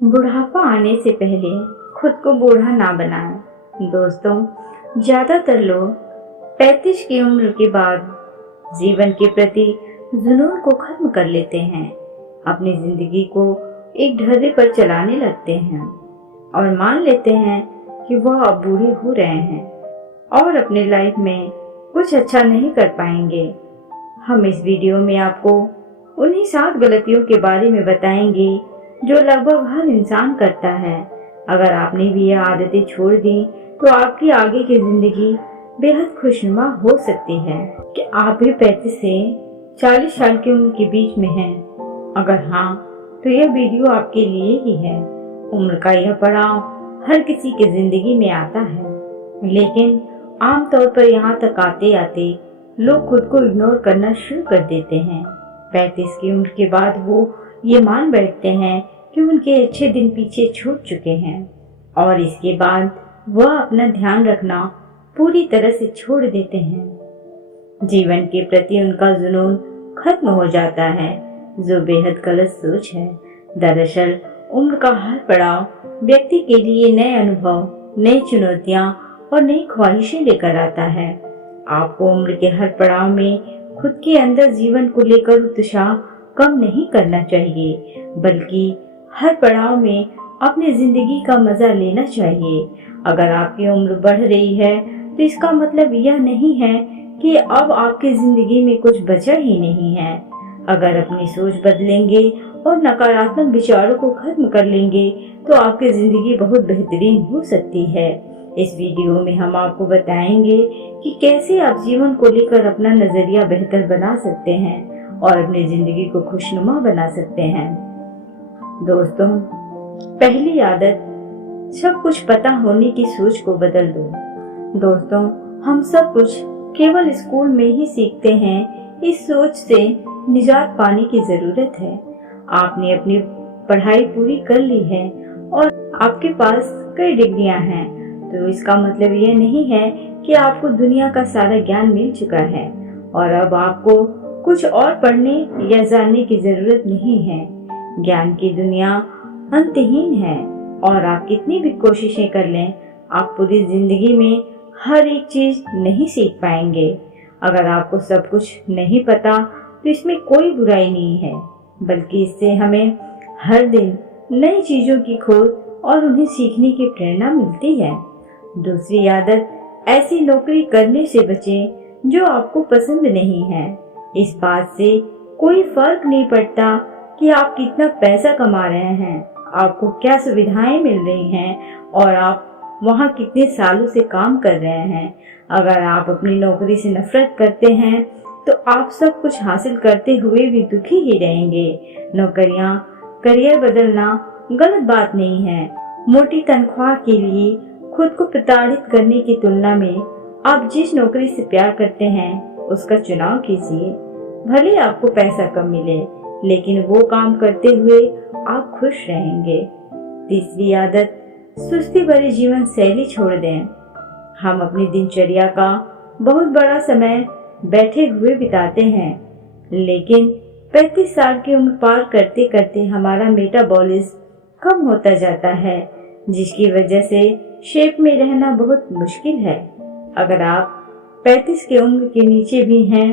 बुढ़ापा आने से पहले खुद को बूढ़ा ना बनाएं। दोस्तों, ज्यादातर लोग 35 की उम्र के बाद जीवन के प्रति जुनून को खत्म कर लेते हैं, अपनी जिंदगी को एक ढर्रे पर चलाने लगते हैं और मान लेते हैं कि वह अब बूढ़े हो रहे हैं और अपनी लाइफ में कुछ अच्छा नहीं कर पाएंगे। हम इस वीडियो में आपको उन्हीं 7 गलतियों के बारे में बताएंगे जो लगभग हर इंसान करता है। अगर आपने भी ये आदतें छोड़ दी तो आपकी आगे की जिंदगी बेहद खुशनुमा हो सकती है। कि आप भी 35 से 40 साल की उम्र के बीच में हैं? अगर हाँ, तो यह वीडियो आपके लिए ही है। उम्र का यह पड़ाव हर किसी की जिंदगी में आता है, लेकिन आमतौर पर यहाँ तक आते आते लोग खुद को इग्नोर करना शुरू कर देते हैं। 35 की उम्र के बाद वो ये मान बैठते हैं कि उनके अच्छे दिन पीछे छूट चुके हैं और इसके बाद वह अपना ध्यान रखना पूरी तरह से छोड़ देते हैं। जीवन के प्रति उनका जुनून खत्म हो जाता है, जो बेहद गलत सोच है। दरअसल उम्र का हर पड़ाव व्यक्ति के लिए नए अनुभव, नई चुनौतियां और नई ख्वाहिशें लेकर आता है। आपको उम्र के हर पड़ाव में खुद के अंदर जीवन को लेकर उत्साह कम नहीं करना चाहिए, बल्कि हर पड़ाव में अपनी जिंदगी का मजा लेना चाहिए। अगर आपकी उम्र बढ़ रही है तो इसका मतलब यह नहीं है कि अब आपकी जिंदगी में कुछ बचा ही नहीं है। अगर अपनी सोच बदलेंगे और नकारात्मक विचारों को खत्म कर लेंगे तो आपकी जिंदगी बहुत बेहतरीन हो सकती है। इस वीडियो में हम आपको बताएंगे कि कैसे आप जीवन को लेकर अपना नजरिया बेहतर बना सकते हैं और अपनी जिंदगी को खुशनुमा बना सकते हैं। दोस्तों, पहली आदत, सब कुछ पता होने की सोच को बदल दो। दोस्तों, हम सब कुछ केवल स्कूल में ही सीखते हैं। इस सोच से निजात पाने की जरूरत है। आपने अपनी पढ़ाई पूरी कर ली है और आपके पास कई डिग्रियां हैं, तो इसका मतलब यह नहीं है कि आपको दुनिया का सारा ज्ञान मिल चुका है और अब आपको कुछ और पढ़ने या जानने की जरूरत नहीं है। ज्ञान की दुनिया अंतहीन है और आप कितनी भी कोशिशें कर लें, आप पूरी जिंदगी में हर एक चीज नहीं सीख पाएंगे। अगर आपको सब कुछ नहीं पता तो इसमें कोई बुराई नहीं है, बल्कि इससे हमें हर दिन नई चीजों की खोज और उन्हें सीखने की प्रेरणा मिलती है। दूसरी आदत, ऐसी नौकरी करने से बचें जो आपको पसंद नहीं है। इस बात से कोई फर्क नहीं पड़ता कि आप कितना पैसा कमा रहे हैं, आपको क्या सुविधाएं मिल रही हैं और आप वहां कितने सालों से काम कर रहे हैं। अगर आप अपनी नौकरी से नफरत करते हैं तो आप सब कुछ हासिल करते हुए भी दुखी ही रहेंगे। नौकरियां, करियर बदलना गलत बात नहीं है। मोटी तनख्वाह के लिए खुद को प्रताड़ित करने की तुलना में आप जिस नौकरी से प्यार करते हैं उसका चुनाव कीजिए। भले आपको पैसा कम मिले, लेकिन वो काम करते हुए आप खुश रहेंगे। तीसरी आदत, सुस्ती भरी जीवन शैली छोड़ दें। हम अपनी दिनचर्या का बहुत बड़ा समय बैठे हुए बिताते हैं, लेकिन 35 साल की उम्र पार करते करते हमारा मेटाबॉलिज्म कम होता जाता है, जिसकी वजह से शेप में रहना बहुत मुश्किल है। अगर आप 35 की उम्र के नीचे भी हैं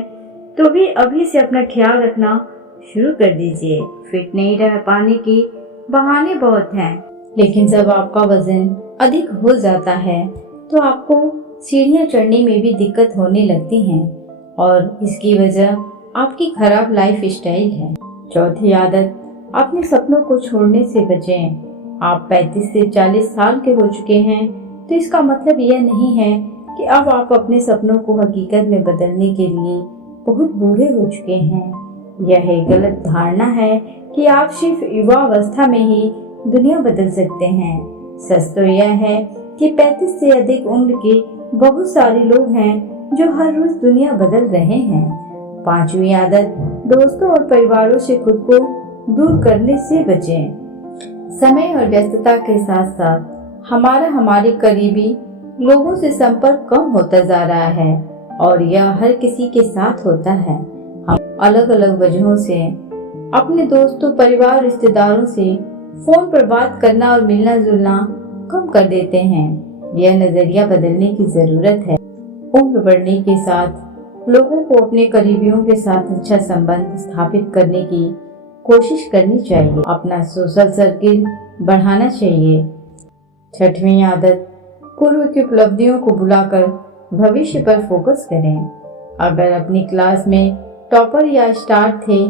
तो भी अभी से अपना ख्याल रखना शुरू कर दीजिए। फिट नहीं रह पाने के बहाने बहुत हैं, लेकिन जब आपका वजन अधिक हो जाता है तो आपको सीढ़ियां चढ़ने में भी दिक्कत होने लगती हैं और इसकी वजह आपकी खराब लाइफ स्टाइल है। चौथी आदत, अपने सपनों को छोड़ने से बचें। आप 35 से 40 साल के हो चुके हैं तो इसका मतलब यह नहीं है कि अब आप अपने सपनों को हकीकत में बदलने के लिए बहुत बूढ़े हो चुके हैं। यह एक गलत धारणा है कि आप सिर्फ युवा अवस्था में ही दुनिया बदल सकते हैं। सच तो यह है कि 35 से अधिक उम्र के बहुत सारे लोग हैं जो हर रोज दुनिया बदल रहे हैं। पांचवी आदत, दोस्तों और परिवारों से खुद को दूर करने से बचें। समय और व्यस्तता के साथ साथ हमारे करीबी लोगों से संपर्क कम होता जा रहा है और यह हर किसी के साथ होता है। हम अलग अलग वजहों से अपने दोस्तों, परिवार, रिश्तेदारों से फोन पर बात करना और मिलना जुलना कम कर देते हैं। यह नजरिया बदलने की जरूरत है। उम्र बढ़ने के साथ लोगों को अपने करीबियों के साथ अच्छा संबंध स्थापित करने की कोशिश करनी चाहिए। अपना सोशल सर्किल बढ़ाना चाहिए। 6वीं आदत, पूर्व की उपलब्धियों को भुलाकर भविष्य पर फोकस करें। अगर अपनी क्लास में टॉपर या स्टार थे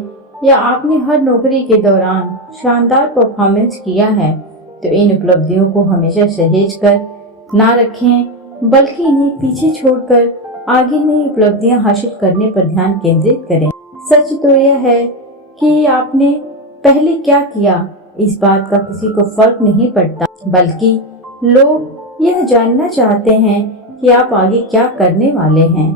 या आपने हर नौकरी के दौरान शानदार परफॉर्मेंस किया है, तो इन उपलब्धियों को हमेशा सहेज कर ना रखें, बल्कि इन्हें पीछे छोड़कर आगे नई उपलब्धियां हासिल करने पर ध्यान केंद्रित करें। सच तो यह है कि आपने पहले क्या किया, इस बात का किसी को फर्क नहीं पड़ता, बल्कि लोग यह जानना चाहते हैं कि आप आगे क्या करने वाले हैं।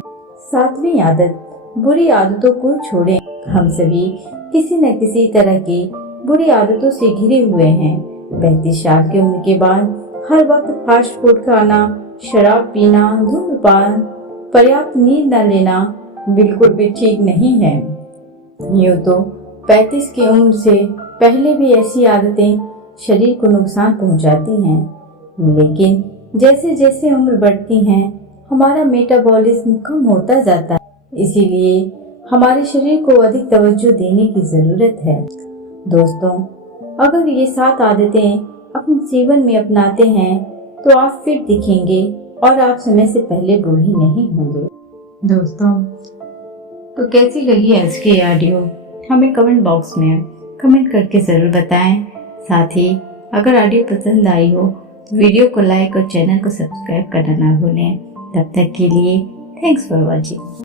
7वीं आदत, बुरी आदतों को छोड़ें। हम सभी किसी न किसी तरह की बुरी आदतों से घिरे हुए हैं। 35 साल की उम्र के बाद हर वक्त फास्ट फूड खाना, शराब पीना, धूम्रपान, पर्याप्त नींद न लेना बिल्कुल भी ठीक नहीं है। यूँ तो 35 की उम्र से पहले भी ऐसी आदतें शरीर को नुकसान पहुंचाती हैं, लेकिन जैसे जैसे उम्र बढ़ती है हमारा मेटाबॉलिज्म कम होता जाता है, इसीलिए हमारे शरीर को अधिक तवज्जो देने की जरूरत है। दोस्तों, अगर ये 7 आदतें अपने जीवन में अपनाते हैं तो आप फिट दिखेंगे और आप समय से पहले बूढ़े नहीं होंगे। दोस्तों, तो कैसी लगी आज की ऑडियो हमें कमेंट बॉक्स में कमेंट करके जरूर बताएं। साथ ही अगर ऑडियो पसंद आई हो तो वीडियो को लाइक और चैनल को सब्सक्राइब करना ना भूलें। तब तक के लिए थैंक्स फॉर वॉचिंग।